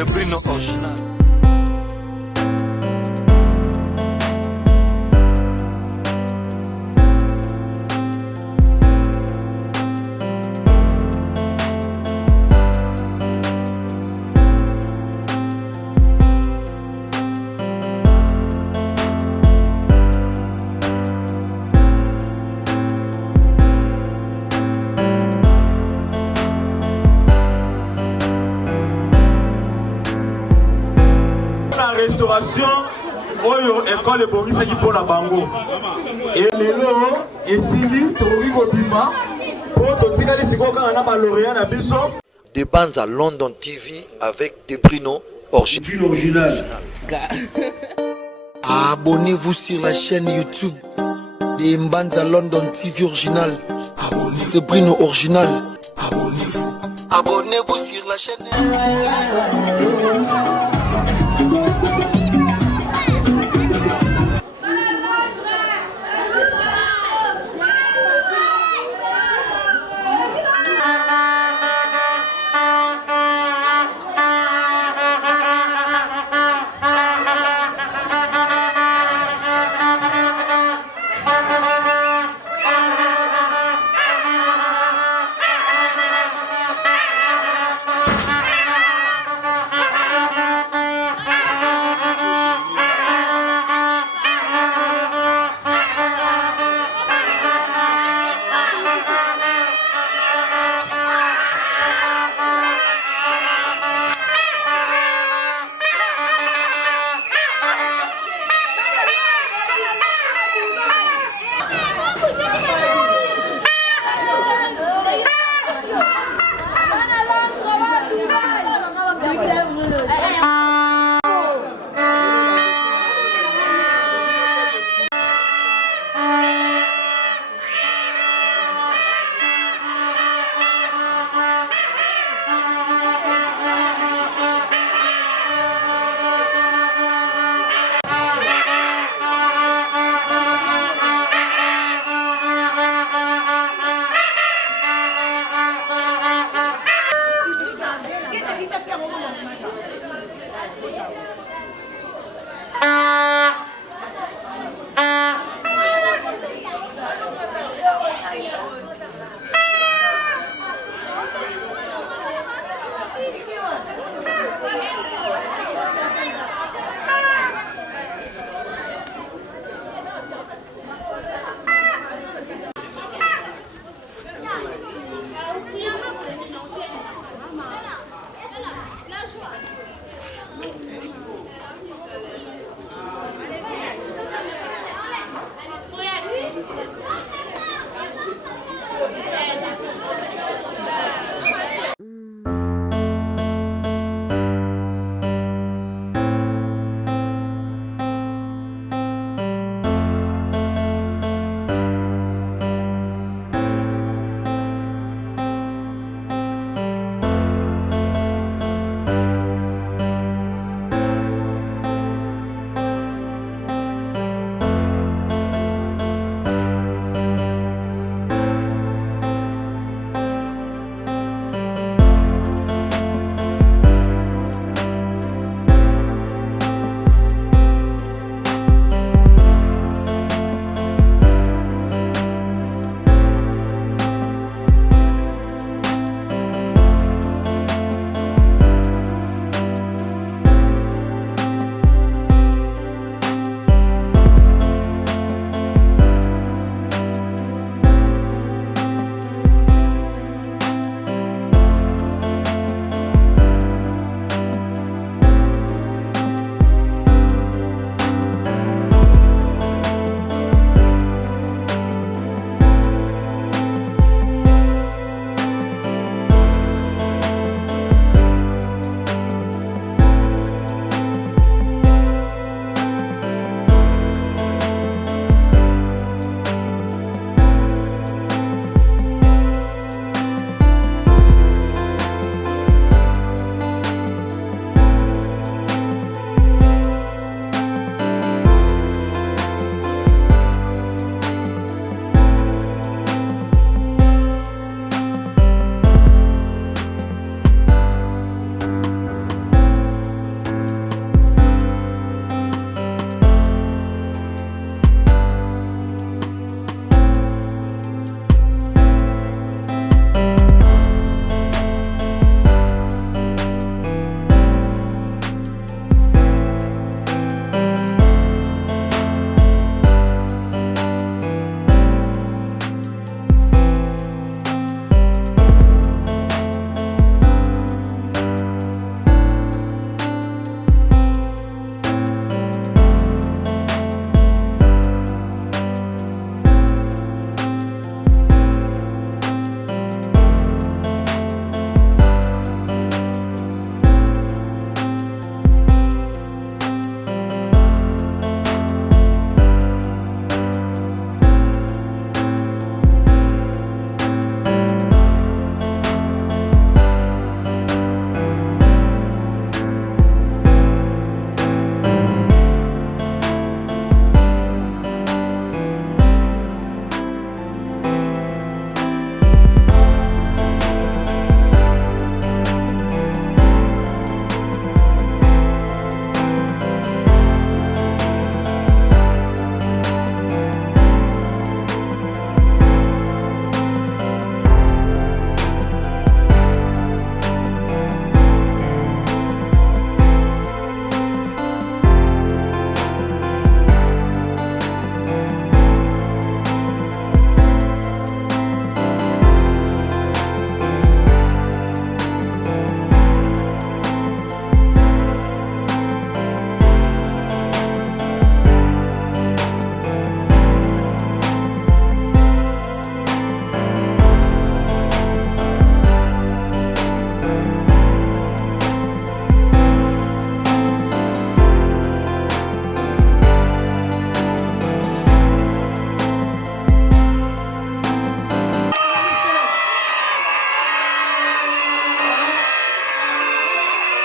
De Bruno original. Restauration oyo école ebongisa pour la bango et lelo esili tokoki kobima po totikali sikoyo kaka na balauréat na biso De Banza London TV avec De Bruno original. Abonnez-vous sur la chaîne YouTube de Mbanza London TV original. Abonnez-vous. De Bruno original. Abonnez-vous. Abonnez-vous sur la chaîne.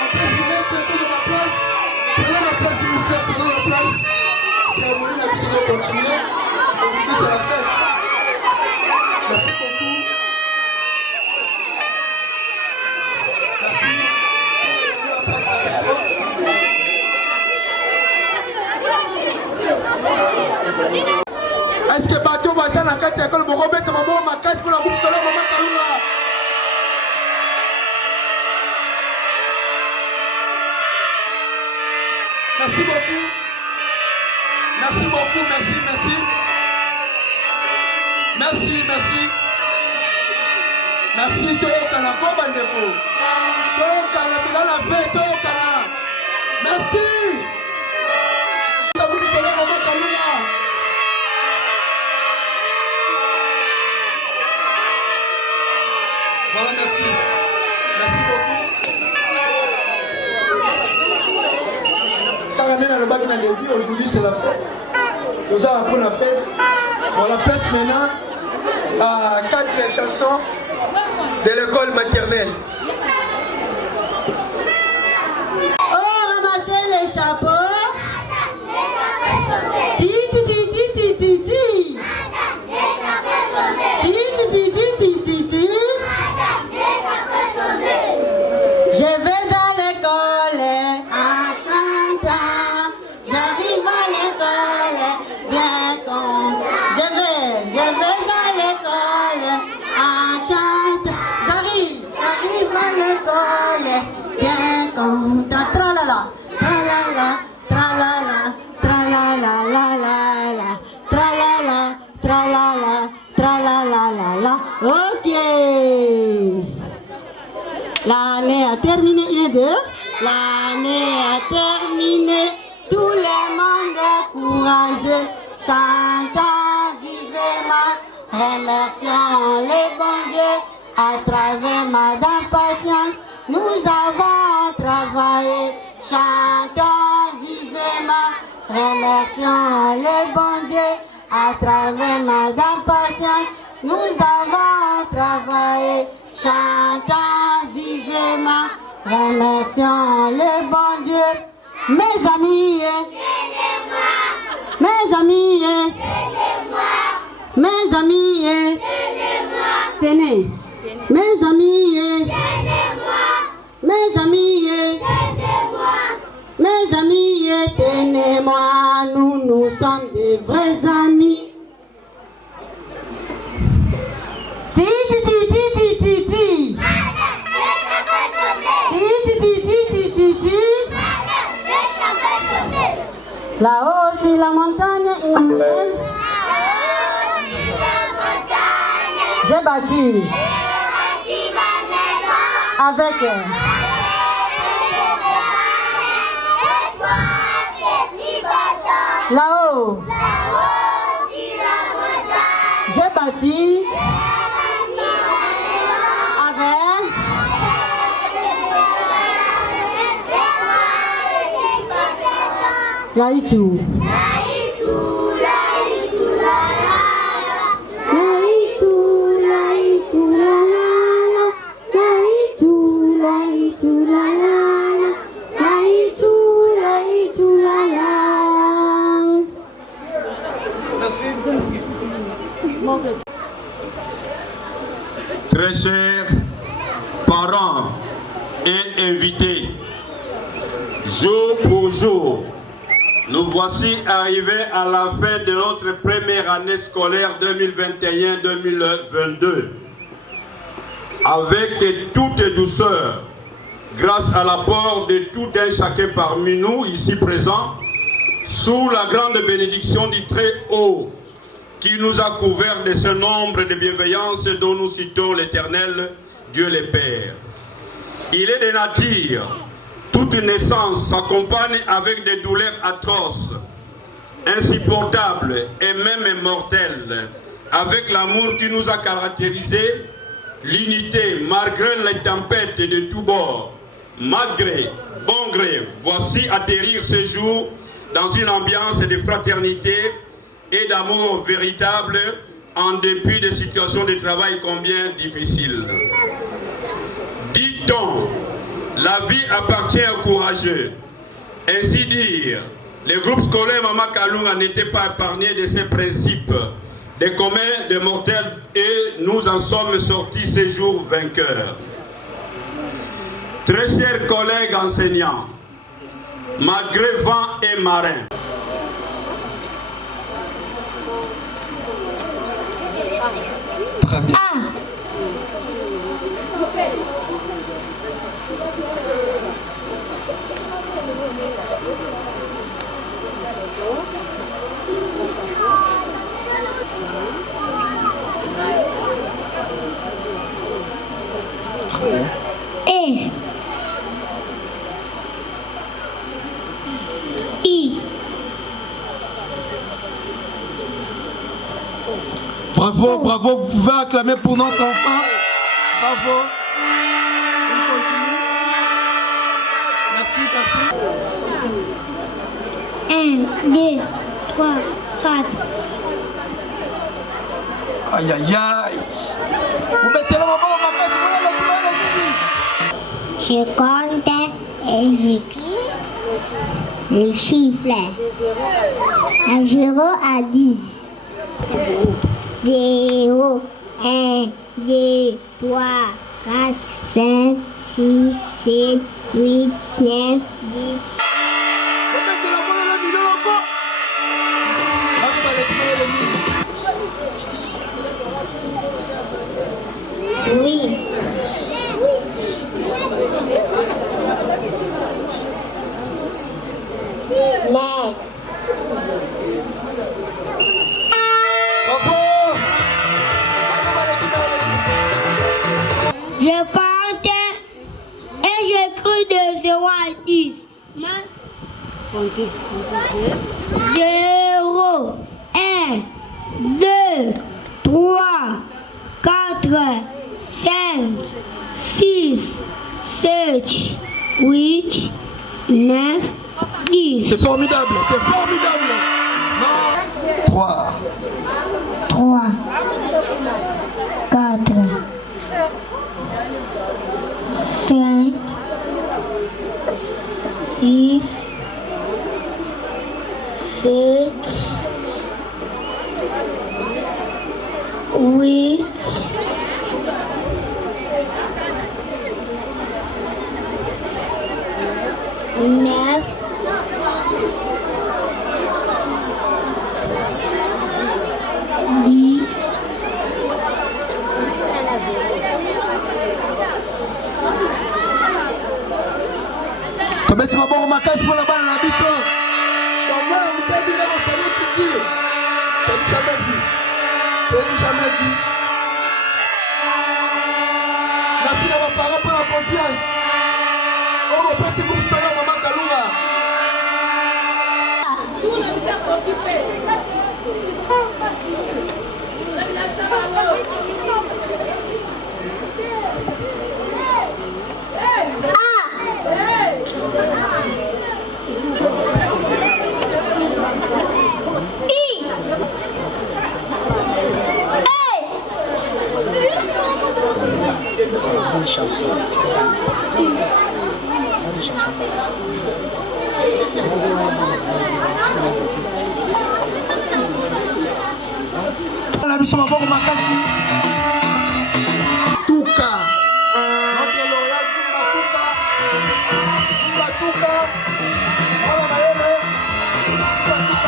En président, prenez la place. Prenez la place, s'il vous plaît, prenez la place. Cérémonie n'a besoin de continuer. Aujourd'hui, c'est la fête. Merci beaucoup. Merci. Est-ce que bateau baza na kati ya école boko beta mabo makasi pour la groupe scolaire Maman Kalunga? Merci beaucoup. Merci beaucoup, merci, merci. Merci, merci. Merci, Toyokana, Kobandeko. Toyokana, Toyokana, Toyokana. Merci. La groupe scolaire Maman Kalunga. Voilà, merci. Merci beaucoup. Aujourd'hui, c'est la fête. Nous avons pour la fête. On la place maintenant à 4 chansons de l'école maternelle. Oh, ramassez les chapeaux. Ti, ti, ti, ti, ti, ti, ti. Ti, ti, ti, ti, ti, ti, ti. Je vais à l'école en chantant. J'arrive à l'école bien content. Je vais à l'école en chantant. J'arrive à l'école bien content. Tralala, tralala, tralala, tralala, la la la, tralala, tralala, tralala, la la. Ok. L'année a terminé, 1 et 2. L'année a terminé, tout le monde est courageux. Chantons vivement, remercions les bons dieux. À travers Madame Patience, nous avons travaillé. Chantons vivement, remercions les bons dieux. À travers Madame Patience, nous avons travaillé. Chantons vivement, remercions le bon Dieu. Mes amis, mes amis, mes amis, tenez, mes amis, mes amis, mes amis, tenez-moi, nous sommes des vrais amis. Ti, ti, ti, ti, ti, ti, ti. Ti, ti, ti, ti, ti, ti, ti. Là-haut, c'est la montagne. J'ai bâti avec là-haut, j'ai bâti avec Laïtou. Très chers parents et invités, jour pour jour, nous voici arrivés à la fin de notre première année scolaire 2021-2022. Avec toute douceur, grâce à l'apport de tout un chacun parmi nous ici présents, sous la grande bénédiction du Très-Haut, qui nous a couverts de ce nombre de bienveillances dont nous citons l'Éternel, Dieu le Père. Il est de nature, toute naissance s'accompagne avec des douleurs atroces, insupportables et même mortelles, avec l'amour qui nous a caractérisés, l'unité malgré les tempêtes de tous bords, malgré, bon gré, voici atterrir ce jour dans une ambiance de fraternité et d'amour véritable en dépit des situations de travail combien difficiles. Dit-on La vie appartient aux courageux. Ainsi dire, le groupe scolaire Mama Kalunga n'était pas épargné de ces principes des communs des mortels et nous en sommes sortis ces jours vainqueurs. Très chers collègues enseignants, malgré vent et marin, Très bien. E. I. Bravo, bravo, vous pouvez acclamer pour notre enfant. Bravo. On continue. Merci, merci. 1, 2, 3, 4. Aïe, aïe, aïe. Vous mettez la maman dans ma tête, vous voulez Je compte et j'écris les chiffres. À 0 à 10. 0, 1, 2, 3, 4, 5, 6, 7, 8, 9, 10. Oui. Neuf. Je compte et j'écris de 0 à 10. 0, 1, 2, 3, 4, 5, 6, 7, 8, 9, 10. C'est formidable, c'est formidable. 3. 3, 4, 5, 6, 7, 8, 9, 10. Comment tu vas voir ma casse pour la balle à la bicho? Comment vous avez dit dans sa vie qui dit? C'est jamais dit. C'est jamais dit. Merci à vos parents pour la confiance. Oh, mon père, c'est vous qui maman Kalunga. La bicho va voir ma casse. Tuka. Notre L'Oréal Tuka. Tuka. Voilà la Tuka.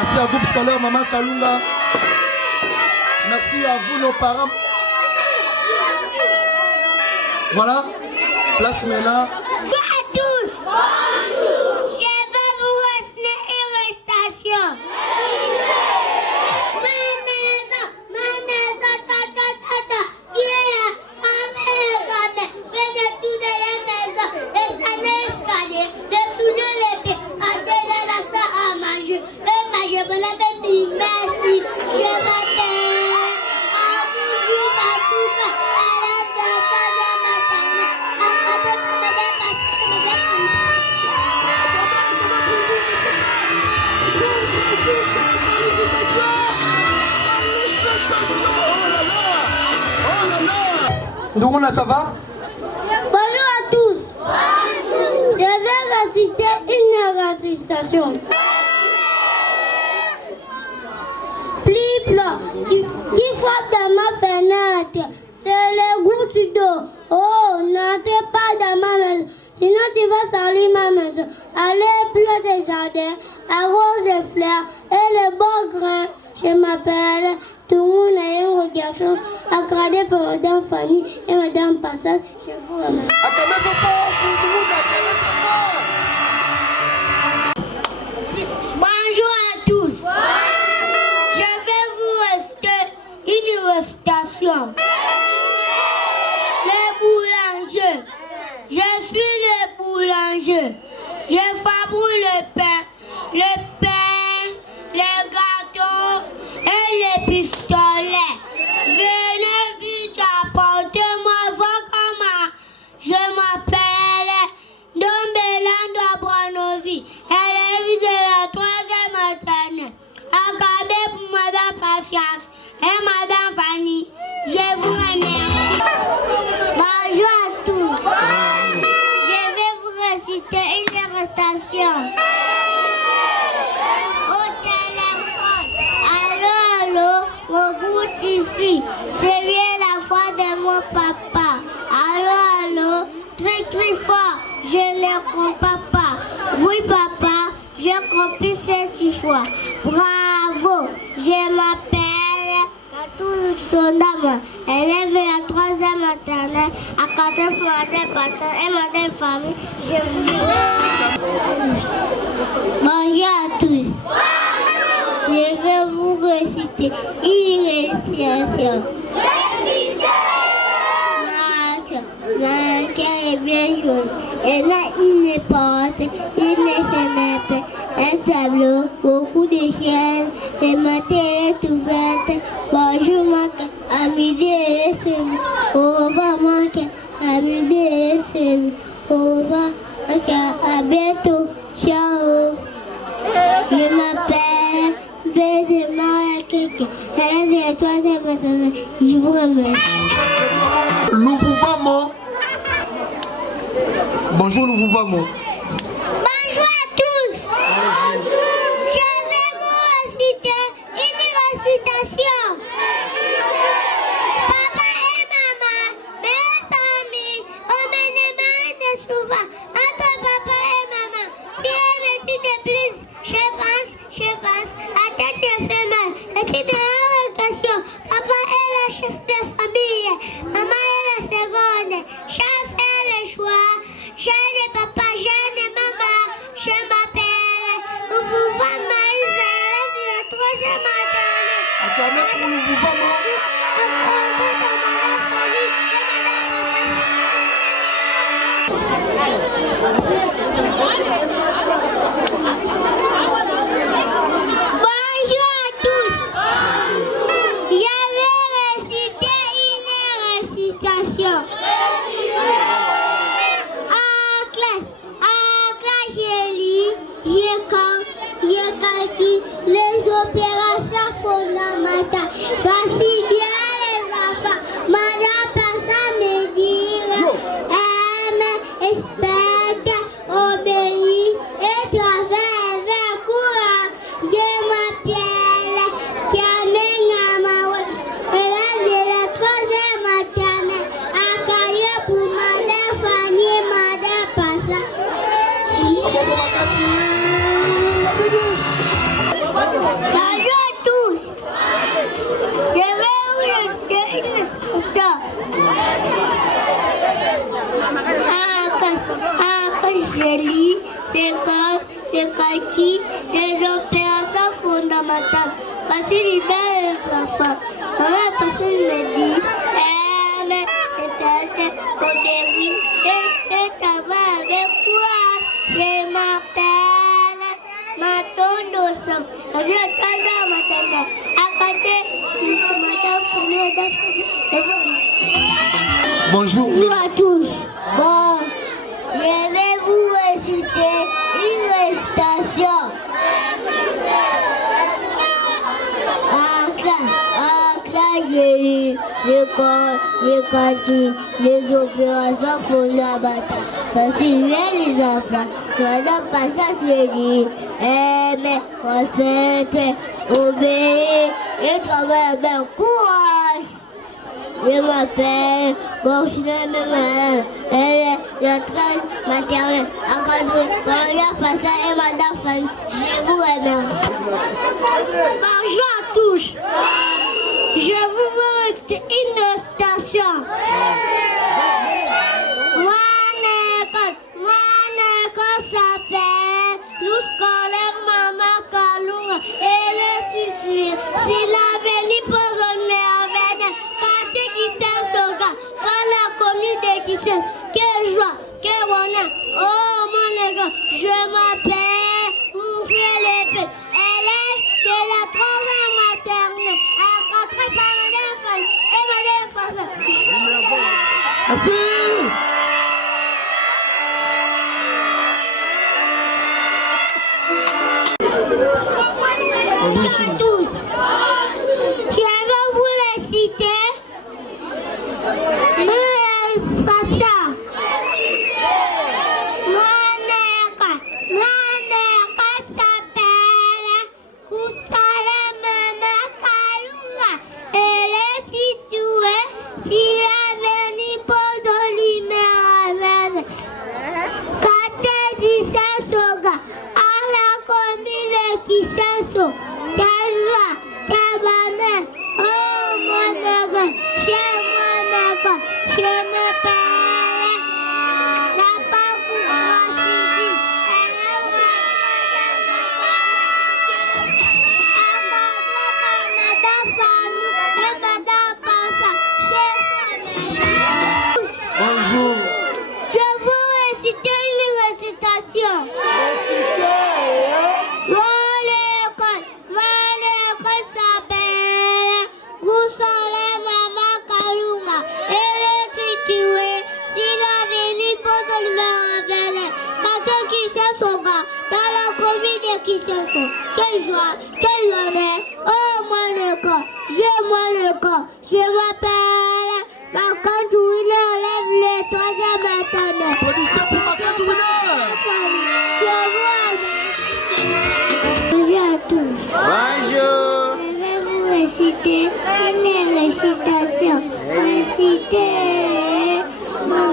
Merci à groupe scolaire Maman Kalunga. Merci à vous, nos parents. Voilà, place maintenant. Bonjour à tous. Je vais vous rester une station. Ma maison, qui est venez tout de la maison, descendez l'escalier, dessoudez les pieds, attendez la salle à manger. Et manger, bon appétit, merci. Je m'appelle Abou Matouka, élève de 3e maternelle. Ndoumona, ça va? Bonjour à tous. Je vais réciter une récitation. Plis plat qui frappe dans ma fenêtre, c'est le goutte d'eau. Oh, n'entrez pas dans ma maison, sinon tu vas salir ma maison. Allez plus des jardins, arrose les fleurs et les beaux grains. Je m'appelle tout le monde a un regard accordé par Madame Fanny et Madame Passat. Je vous remercie. Bonjour à tous. Je vais vous rester une récitation. Les boulangers. Je suis le boulanger. Je fabrique le pain, les gâteaux et les pistolets. Venez vite apportez-moi vos commandes. Je m'appelle Dombelando Abranovi, élève de la 3e maternelle. Accordé pour Madame Patience et Madame Fanny. Je vous remercie. Bonjour à tous. Je vais vous réciter une récitation. Au téléphone. Allô, mon petit-fils. C'est bien la voix de mon papa. Allô, très très fort. Je ne comprends pas. Oui, papa, je comprends cette fois. Bravo, je m'appelle Matou Sondama, élève de la 3e maternelle, à côté pour Madame Passat et Madame Famille. Je vous dis bonjour à tous. Je vais vous réciter une récitation. Ma cœur est bien jaune. Et là, il ne porte, il ne fenêtre, un tableau, beaucoup de chaises, et ma télé est ouverte. Bonjour, ma cœur, à midi et FM. Au revoir, ma cœur, à midi et FM. Au revoir, ma cœur, à bientôt. Ciao. Je m'appelle Bézéma Keke. Elle est la 3e maternelle. Je vous remercie. Louvouvamo. Bonjour Louvouvamo. Bonjour à tous. Je vais vous réciter une récitation. Papa et maman, mes amis, emmenez-moi de souvent entre papa et maman. Si elle me dit de plus, je pense, la tête se fait mal. C'est une question. Papa est le chef de famille, maman est la seconde. J'ai fait le choix. J'ai des papas, j'ai des mamans. Je m'appelle Louvouvamo, élève de la 3e maternelle. Acclamez pour Louvouvamo. Bonjour à tous. J'avais récité une récitation. En classe, j'ai lu, j'ai calculé les opérations fondamentales. Voici bien les enfants. Madame Passat me dit aime, respecte, obéit et travaille avec courage. Je m'appelle Kiamé Ngamawe, élève de la 3e maternelle. À 50, 56, des opérations fondamentales. Faciliter les enfants. La personne me dit, mais et ça va avec quoi? Je m'appelle Matondo. Je Bonjour. Bonjour à tous. Bon, je vais vous réciter une récitation. Je continue les opérations fondamentales. Faciliter les enfants. Madame Passage me dit, aimer, respecter, obéir et travailler avec courage. Je m'appelle Borchine Mémel. Elle est la 13 maternelle encadrée par la Passage et Madame Fanny. Je vous remercie. Bonjour à tous. Je vous réciter une station. Mon école s'appelle Loup scolaire Maman Kalunga. Elle est située si l'avenir pour le merveille. Quartier qui s'en soga. Dans la commune de Kissel. Quelle joie, quel bonheur. Oh mon école, je m'appelle Ouvrir l'épée. Elle est de la 3e maternelle. Encadrée par Madame Fanny et Madame François. Merci. Bonjour à tous. Je vais vous les citer. Sacha. Mon école s'appelle Kousala Mama Kalunga. Elle est située si l'avenir pour Doliméravenne. Quartier du Saint-Soga. À la commune qui s'en quelle joie, quelle bonheur. Oh mon école, je m'appelle la Pacoura Sidi. Madame Fanny et Madame Passa. Bonjour. Je vous réciter une récitation. Mon école s'appelle Roussolet Maman Kalunga. Elle est située si l'avenir pour le Maravelle. Quartier qui s'en soga. Dans la commune de Kissenko. Quelle joie, quel honneur. Oh mon école, je m'appelle Macandouine. Lève les 3e maternelle. Applaudissez pour Macandouine. Bonjour à tous. Bonjour. Je vais vous réciter une récitation. Réciter. Mon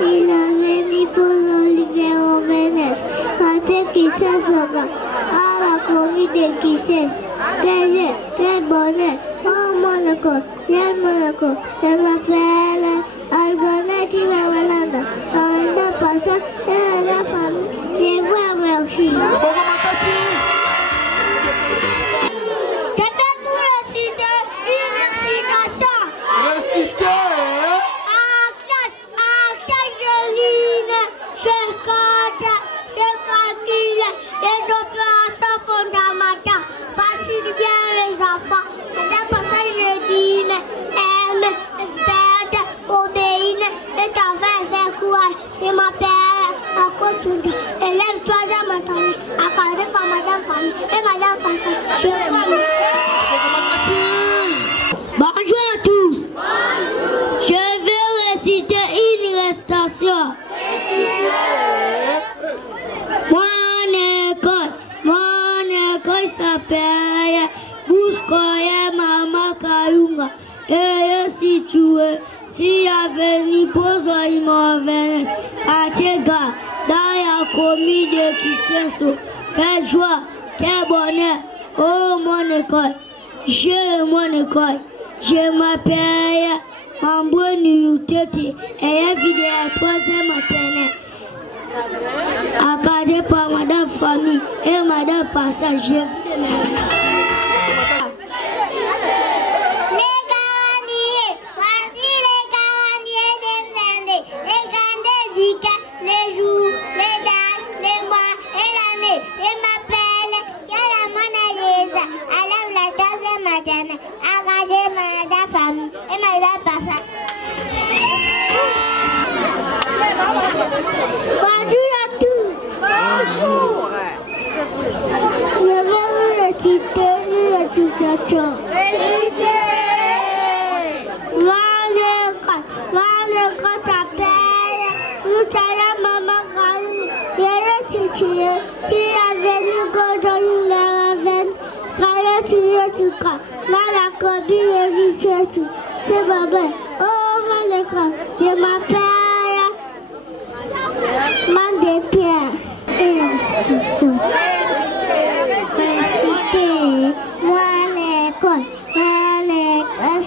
il avait mis pour l'Olivier au Vénès. Quand qui s'en à la commune de Kisses. Quel bonheur. Oh mon école, je m'appelle Algonati Mamalanda. Dans le passage, et la famille. Je vous remercie. Les opérations fondamentales facilitent bien les enfants. Madame Passage, je dis, aime, respecte, obéir et travaille avec courage. Je m'appelle Akosunda, élève 3e maternelle, encadrée par Madame Fanny et Madame Passage. Je vous remercie. Bonjour à tous. Je vais réciter une récitation. Mon école s'appelle Bouscoye Maman Kalunga. Elle est située si l'avenir pour Doliméravenne. À Tchega, dans la commune de Kissenso. Quelle joie, quel bonheur. Oh mon école, je m'appelle Ambouani Tete et invité à 3e maternelle. Accordé par Madame Famille et Madame Passager. Les jours, les dates, les mois et l'année. Je m'appelle Kiara Monalisa. Alors la 3e maternelle. Agradé Madame Famille et Madame Papa. Bonjour à tous. Bonjour. Je vais vous réciter une récitation. L'école s'appelle Moutala Maman Kalou. Il y a le titier qui a venu quand on la ravenne. Quand le tuka, là la copine est vite. C'est pas bien. Oh, mon école, je m'appelle Man de Pierre. Institution. Récité. Mon école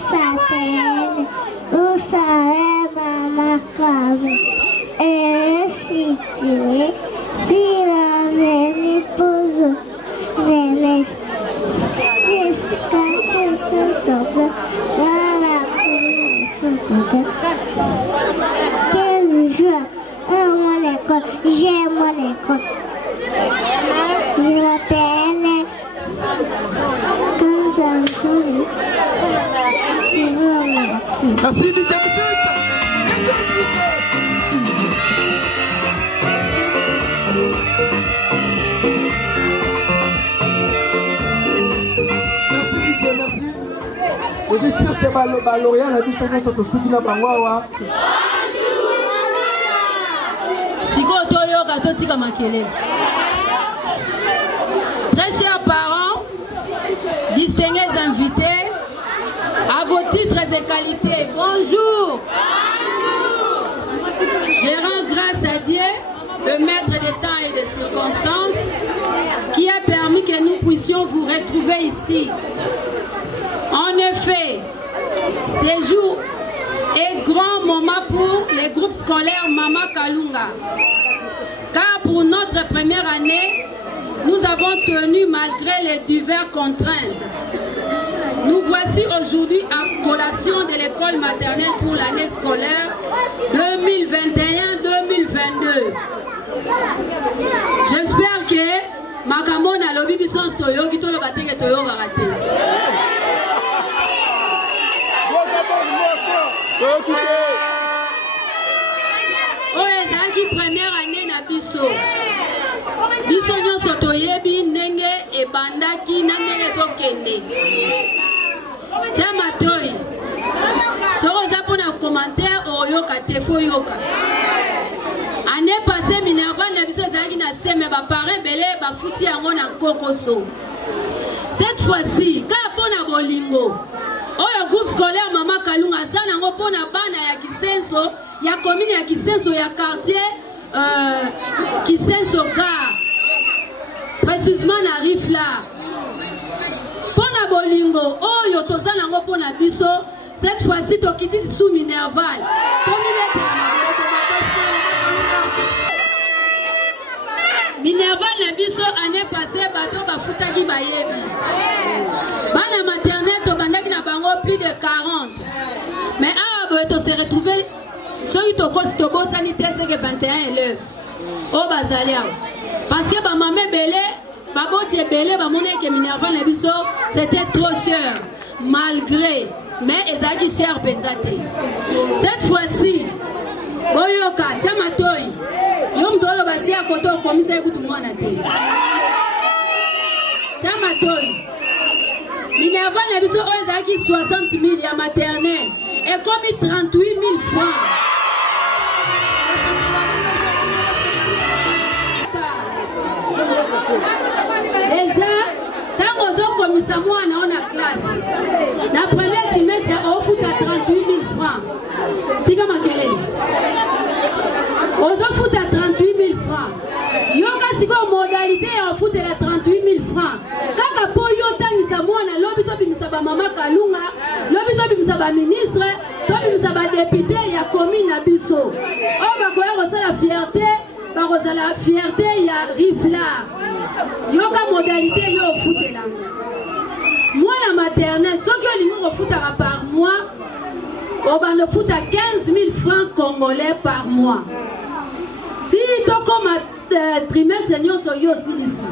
s'appelle Maman Kalou. Elle est située sur l'avenue Pogo. Venez. Jusqu'à 260 dans la commune. Quelle joie! Mon école, j'aime mon école. Je m'appelle Kanzansouli. Je vous remercie. Merci, DJ Je suis sûr que Baloria a dit que c'est tout ce qu'il a pas. Très chers parents, distingués invités, à vos titres et qualités, bonjour. Je rends grâce à Dieu, le maître des temps et des circonstances, qui a permis que nous puissions vous retrouver ici. En effet, ce jour est grand moment pour les groupes scolaires Mama Kalunga. Car pour notre première année, nous avons tenu malgré les diverses contraintes. Nous voici aujourd'hui en collation de l'école maternelle pour l'année scolaire 2021-2022. J'espère que Makamona lobi bisons toyo ki tolo bateke toyo garate. Oye zaki première année na biso. Biso nyonso toyebi ndenge ebandaki na ndenge ezokende. Chama toi. Soko za pona commentaire oyoka te fo yoka. Année passée Minerva na biso zaki na seme ba parents belé ba futi yango na kokoso. Cette fois-ci, ka pona bolingo. Oyo groupe scolaire Mama Kalunga sana ngo pona bana ya Kisenso, ya commune ya Kisenso ya quartier Kisenso Gare. Précisément na Rifla. Pona bolingo oyo tozana ngo pona biso, cette fois-ci tokiti sous Minerval. Minerval na biso année passée bato ba futaki bayebi. Bana maternelle to bandaki na bango plus de 40. Mais to se retrouver soki to kosi to bosani te seke 21 élèves. O bazalia. Parce que ba maman belé, ba boti belé ba moné que Minerval na biso c'était trop cher malgré mais ezaki cher penzate. Cette fois-ci boyoka chama toy. Yom dolo basi ya koto komisa ekutu mwana te. Chama toy. Minerval na biso oyo ezalaki 60 000 ya maternelle et comme 38 000 francs. Déjà, tant qu'on a commis à moi on a classe. La première trimestre on fout à 38 000 francs. Tika makele. On fout à 38 000 francs. Yoka siko modalité on fout à 38 000 francs. Kaka po yo ba ministre, to bimisa ba député ya commune na biso. O ba ko la fierté, ba ko la fierté ya Rifla. Yoka modalité yo futela. Moi la maternelle, ce que les gens foutent par mois, on va le foutre à 15 000 francs congolais par mois. Si tu comme trimestre de nous sommes aussi ici.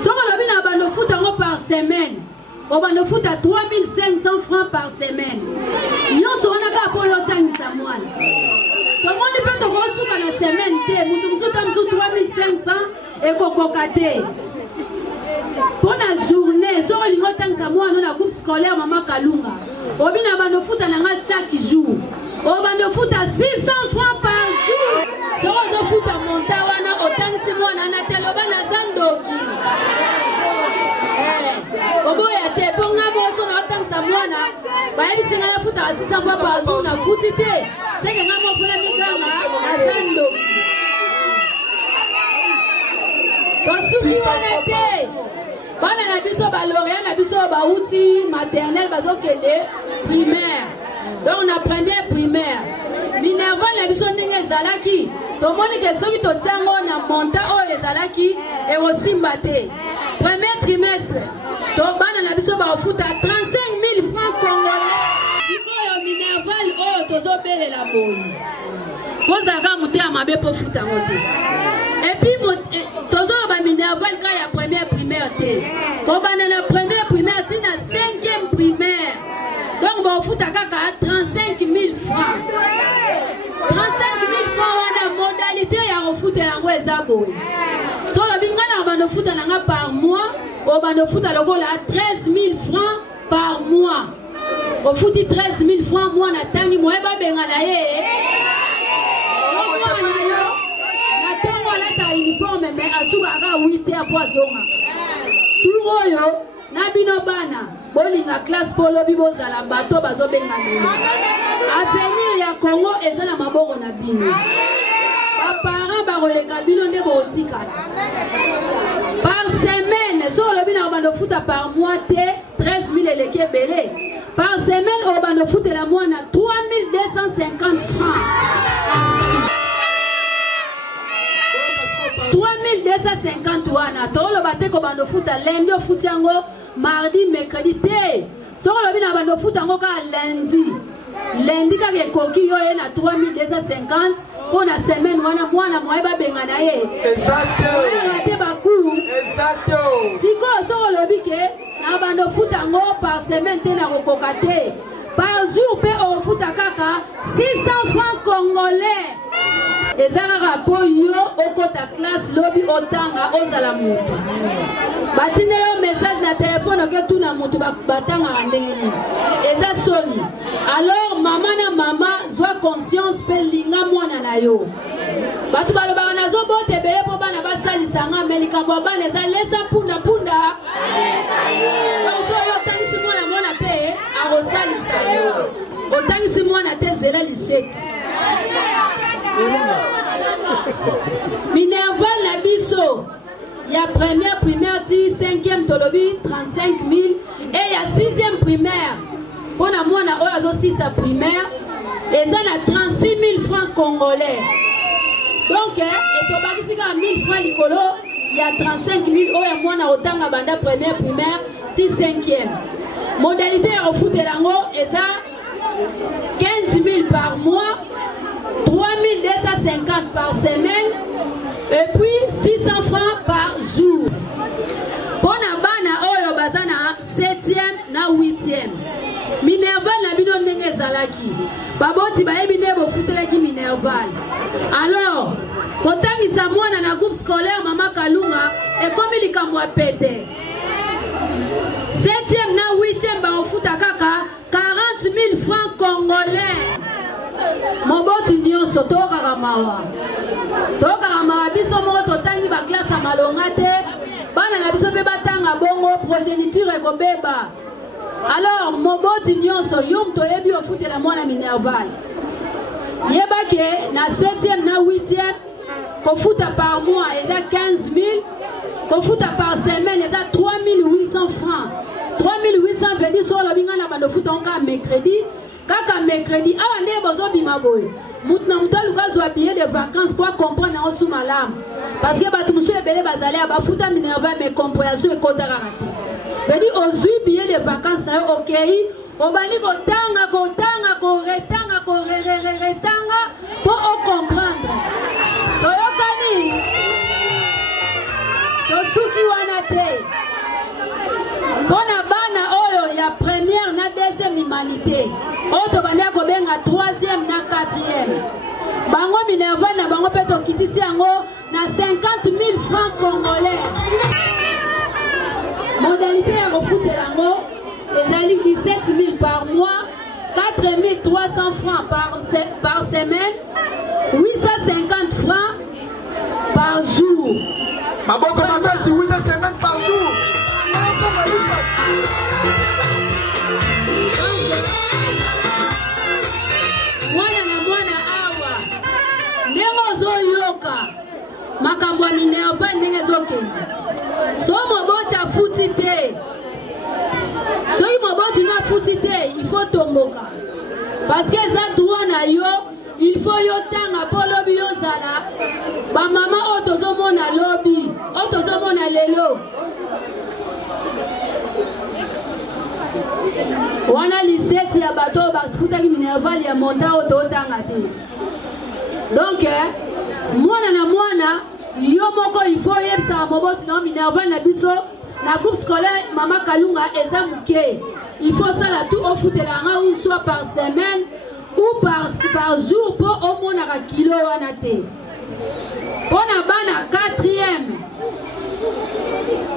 Si on va le foutre par semaine, on va le foutre à 3 500 francs par semaine. Nous sommes là pour le temps de sa moelle. Tout le monde peut te recevoir la semaine, nous sommes 3 500 et cococaté. Pour la journée, si on a un groupe scolaire, Maman Kalunga, on va nous foutre chaque jour. On va nous foutre à 600 francs par jour. Si on nous fout à Montawana, autant que c'est moi, on a tel Zandoki. On va y aller pour nous, on a autant que ça, moi, on a foutre à 600 francs par jour, on a foutu. C'est que nous avons fait la migration à Zandoki. Bana na biso ba lauréat na biso ba outil maternel bazo kende primaire. Donc on a première primaire. Minerval na biso ndenge ezalaki. To moni ke soki to tyango na monta o ezalaki e osimbate. Premier trimestre. To bana na biso ba futa 35 000 francs congolais. Sikoyo Minerval o tozo belela boyi. Pozaka muté mabe po futa ngote. Et puis tozo ba Minerval ka ya première primaire té. Ko bana na première primaire té na 5e primaire. Donc ba futa kaka 35 000 francs. 35 000 francs wana modalité ya refuta yango ezabo. So la bingana ba no futa nanga par mois, o ba no futa lokola 13 000 francs par mois. O futi 13 000 francs mois na tangi mo eba benga na ye. Uniforme mais asuka aka 8 heures pour zonga. Tout oyo na bino bana bolinga classe polo bibozala bato bazobenga nini. Avenir ya Congo ezala maboko na bino. Ba parents ba koleka bino nde botikala. Par semaine so lo bino bando futa par mois té 13 000 eleke belé. Par semaine o bando futa la mois na 3 250 francs. 3250 wana tolo bateko bando futa lundi o futa yango mardi mercredi te soko lobi na bando futa yango ka lundi ka ke koki yo na 3250 pour na semaine wana mwana moyeba benga na ye exactement baku exactement siko soko lobi ke na bando futa yango par semaine te na kokoka te par jour pe o futa kaka 600 francs congolais. Et ça rapport yo au ta classe lobby otanga ozala mutu. Batine yo message na téléphone que tout na mutu batanga ndengeni. Et ça soni. Alors mama zwa conscience pe linga mwana na yo. Batu baloba na zo bote bele po bana basali sanga melikambo bana za lesa punda. Donc so yo tangisi mwana pe a rosali sayo. Otangisi mwana te zela lisheki. Minerval na biso ya première primaire ti 5e tolobi 35 000 et ya 6e primaire pour na mwana o azo 6 primaire et ça na 36 000 francs congolais. Donc et to bakisika 1000 francs likolo ya 35 000 o ya mwana otanga banda première primaire ti 5e. Modalité ya refuta lango et ça 15 000 par mois. 3 250 par semaine et puis 600 francs par jour. Pour na bana oyo bazana 7e na 8e. Minerval na bino ndenge zalaki. Baboti bayebi ne bo futelaki Minerval. Alors, kotangisa mwana na groupe scolaire Maman Kalunga et comme likambo apete. 7e na 8e ba ofuta kaka 40 000 francs congolais. Moboti nyonso tokaka mawa biso moko totangi ba classe ya malonga te bana na biso pe batanga bongo progéniture ekobeba. Alors moboti nyonso yom toyebi ofutela mwana Minerval yebake na 7e na 8e kofuta par mois eza 15 000 kofuta par semaine eza 3 800 francs. 3 800 veut dire sur le binga na bando futa onka mercredi kaka mercredi awa nde bozobima boye mutu na mutu aluka zwa billet de vacances po comprendre yango su malamu parce que bato mosusu ebele bazali ya bafuta minerva me comprehension ekotaka te vedi ozwi billet de vacances na yo okei obandi kotanga koretanga po ocomprendre toyokani tosuki wana te mpo na bana oyo ya première na deuxième humanité oyo tobandi ya kobenga troisième na quatrième bango minerva na bango mpe tokitisi yango na 50 000 francs congolais modalité ya kofutela yango ezali 17 000 par mois 4 300 francs par semaine 850 francs par jour Maboko Makasi, 850 par jour. Mwana na mwana awa ndenge ozoyoka makambo ya minerva ndenge ezokende so moboti afuti te soki moboti no afuti te il faut tomboka parce que eza droit na yo il faut yotanga mpo lobi yozala bamama oyo tozomona lobi oyo tozomona lelo wana liseti ya bato oyo bafutaki minerval ya monta oyo totanga te donc mwana na mwana yo moko il faut yebisaka moboti na minerval na biso na groupe scolaire mama kalunga eza moke il faut sala tout ofutelanga ou soit par semaine ou par jour pour au moins un kilo wana te pour na bana 4e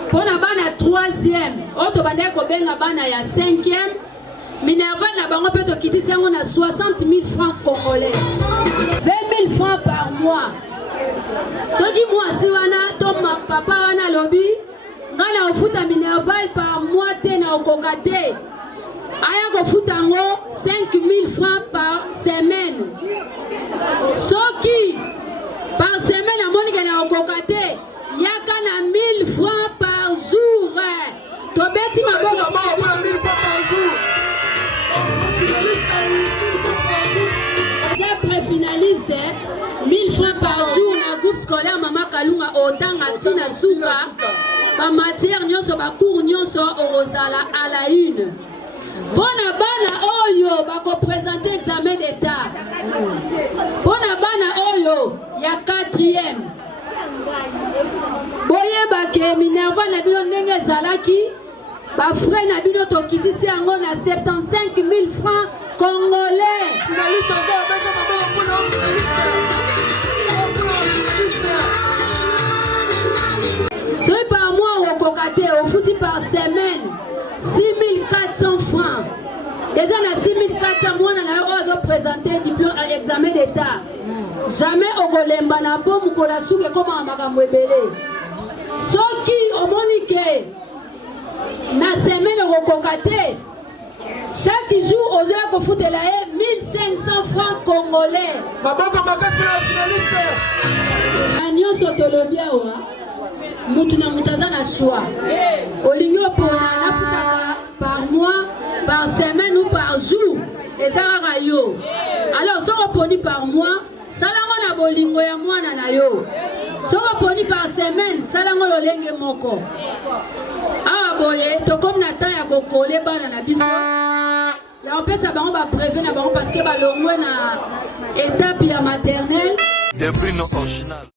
pour na bana 3e auto banda ko benga bana ya 5e minerva na bango pe to kitisi yango na 60 000 francs congolais 20 000 francs par mois soki mwasi wana to papa wana lobi ngana ofuta minerval par mois te na okoka te aya kofuta yango 5 000 francs par semaine soki par semaine amonike na okoka te yaka na 1000 francs par jour tobeti maboko préfinaliste 1000 francs par jour na groupe scolaire mama kalunga otanga ntina suka bamatière nyonso bacours nyonso orozala à la une Bona bana oyo bako présenter examen d'état. Bona bana oyo ya 4e. Boye bake minerva na bino ndenge zalaki. Ba frère na bino tokitisi yango na 75 000 francs congolais. Soy par mois au kokate au fouti par semaine 6400 francs. Déjà na 6400 mois na yo présenter diplôme à examen d'état. Jamais au kolemba na bo mukola suke koma makambo ebele. Soki omonike na semaine au kokate chaque jour aux heures ko foutela 1500 francs congolais. Maboko makasi na finaliste. Agnon sotolobia wa. Mutu na mutaza na choix. Olingi opona na futaka par mois, par semaine ou par jour. Et ça va yo. Alors so oponi par mois, salango na bolingo ya mwana na yo. So oponi par semaine, salango lolenge moko. Ah boye, to comme na temps ya kokole bana na biso. Ya opesa bango ba prévenir na bango parce que ba longwe na étape ya maternelle. Des bruits non original.